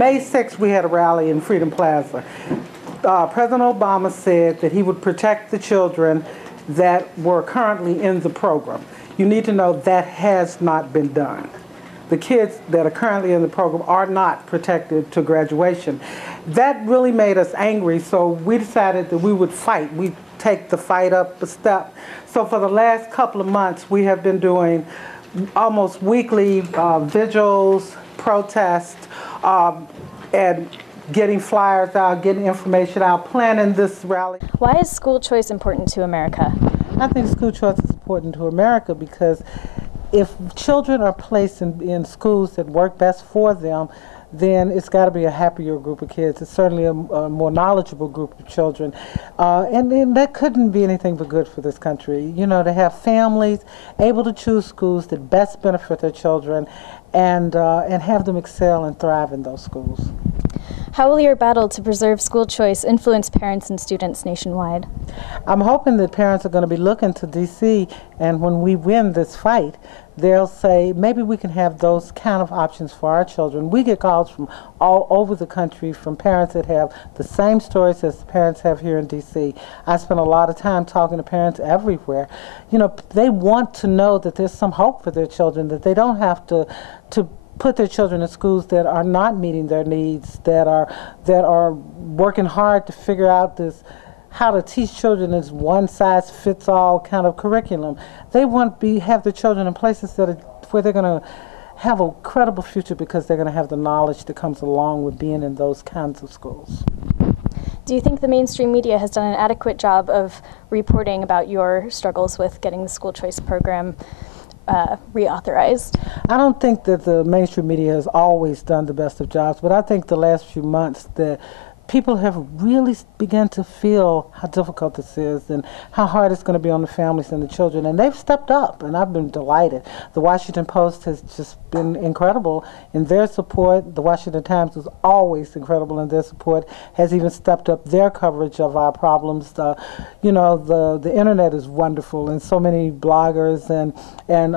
May 6th, we had a rally in Freedom Plaza. President Obama said that he would protect the children that were currently in the program. You need to know that has not been done. The kids that are currently in the program are not protected to graduation. That really made us angry, so we decided that we would fight. We'd take the fight up a step. So for the last couple of months, we have been doing almost weekly vigils, protests, and getting flyers out, getting information out, planning this rally. Why is school choice important to America? I think school choice is important to America because if children are placed in schools that work best for them, then it's got to be a happier group of kids. It's certainly a more knowledgeable group of children. And that couldn't be anything but good for this country. You know, to have families able to choose schools that best benefit their children and have them excel and thrive in those schools. How will your battle to preserve school choice influence parents and students nationwide? I'm hoping that parents are going to be looking to D.C. and when we win this fight, they'll say, maybe we can have those kind of options for our children. We get calls from all over the country from parents that have the same stories as the parents have here in D.C. I spend a lot of time talking to parents everywhere. You know, they want to know that there's some hope for their children, that they don't have to put their children in schools that are not meeting their needs, that are working hard to figure out this how to teach children this one-size-fits-all kind of curriculum. They want to have their children in places where they're going to have a credible future because they're going to have the knowledge that comes along with being in those kinds of schools. Do you think the mainstream media has done an adequate job of reporting about your struggles with getting the school choice program reauthorized? I don't think that the mainstream media has always done the best of jobs, but I think the last few months that people have really begun to feel how difficult this is and how hard it's going to be on the families and the children, and they've stepped up, and I've been delighted. The Washington Post has just been incredible in their support. The Washington Times was always incredible in their support, has even stepped up their coverage of our problems. You know, the internet is wonderful, and so many bloggers and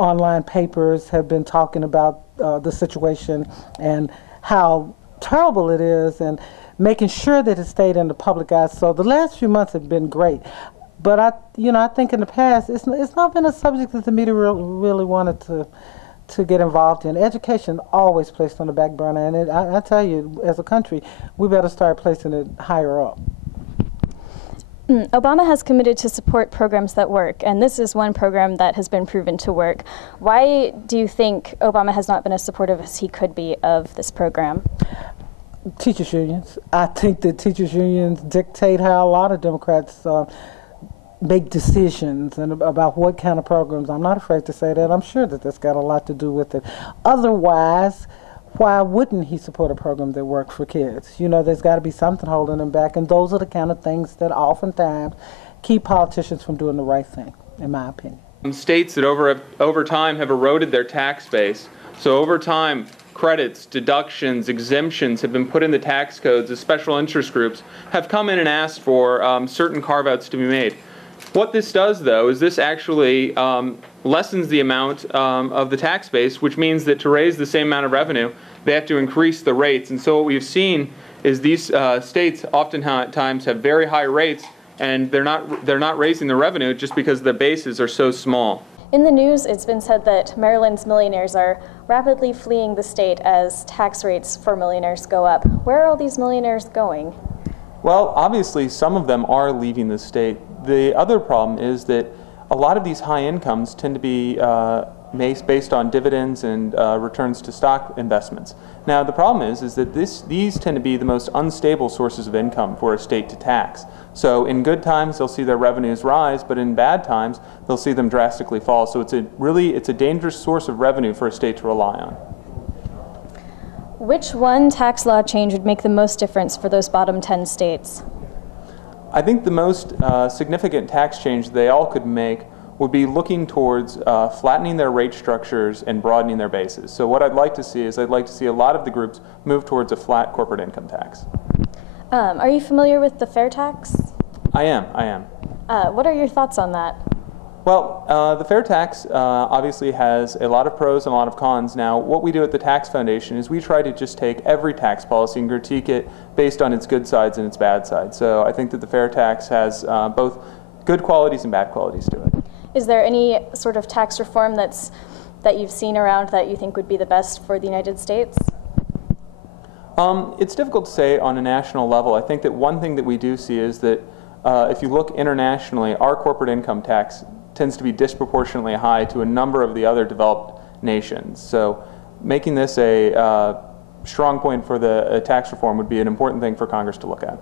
online papers have been talking about the situation and how terrible it is, and making sure that it stayed in the public eye. So the last few months have been great. But I think in the past, it's not been a subject that the media really wanted to get involved in. Education always placed on the back burner, and I tell you, as a country, we better start placing it higher up. Obama has committed to support programs that work, and this is one program that has been proven to work. Why do you think Obama has not been as supportive as he could be of this program? Teachers unions. I think that teachers unions dictate how a lot of Democrats make decisions and about what kind of programs. I'm not afraid to say that. I'm sure that that's got a lot to do with it. Otherwise, why wouldn't he support a program that works for kids? You know, there's got to be something holding them back, and those are the kind of things that oftentimes keep politicians from doing the right thing, in my opinion. States that over time have eroded their tax base. So over time, credits, deductions, exemptions have been put in the tax codes as special interest groups have come in and asked for certain carve-outs to be made. What this does, though, is this actually lessens the amount of the tax base, which means that to raise the same amount of revenue, they have to increase the rates. And so what we've seen is these states oftentimes have very high rates, and they're not raising the revenue just because the bases are so small. In the news, it's been said that Maryland's millionaires are rapidly fleeing the state as tax rates for millionaires go up. Where are all these millionaires going? Well, obviously, some of them are leaving the state. The other problem is that a lot of these high incomes tend to be based on dividends and returns to stock investments. Now, the problem is that these tend to be the most unstable sources of income for a state to tax. So in good times, they'll see their revenues rise, but in bad times, they'll see them drastically fall. So it's a dangerous source of revenue for a state to rely on. Which one tax law change would make the most difference for those bottom 10 states? I think the most significant tax change they all could make would be looking towards flattening their rate structures and broadening their bases. So what I'd like to see is I'd like to see a lot of the groups move towards a flat corporate income tax. Are you familiar with the fair tax? I am. What are your thoughts on that? Well, the fair tax obviously has a lot of pros and a lot of cons. Now, what we do at the Tax Foundation is we try to just take every tax policy and critique it based on its good sides and its bad sides. So I think that the fair tax has both good qualities and bad qualities to it. Is there any sort of tax reform that you've seen around that you think would be the best for the United States? It's difficult to say on a national level. I think that one thing that we do see is that if you look internationally, our corporate income tax tends to be disproportionately high to a number of the other developed nations. So making this a strong point for the tax reform would be an important thing for Congress to look at.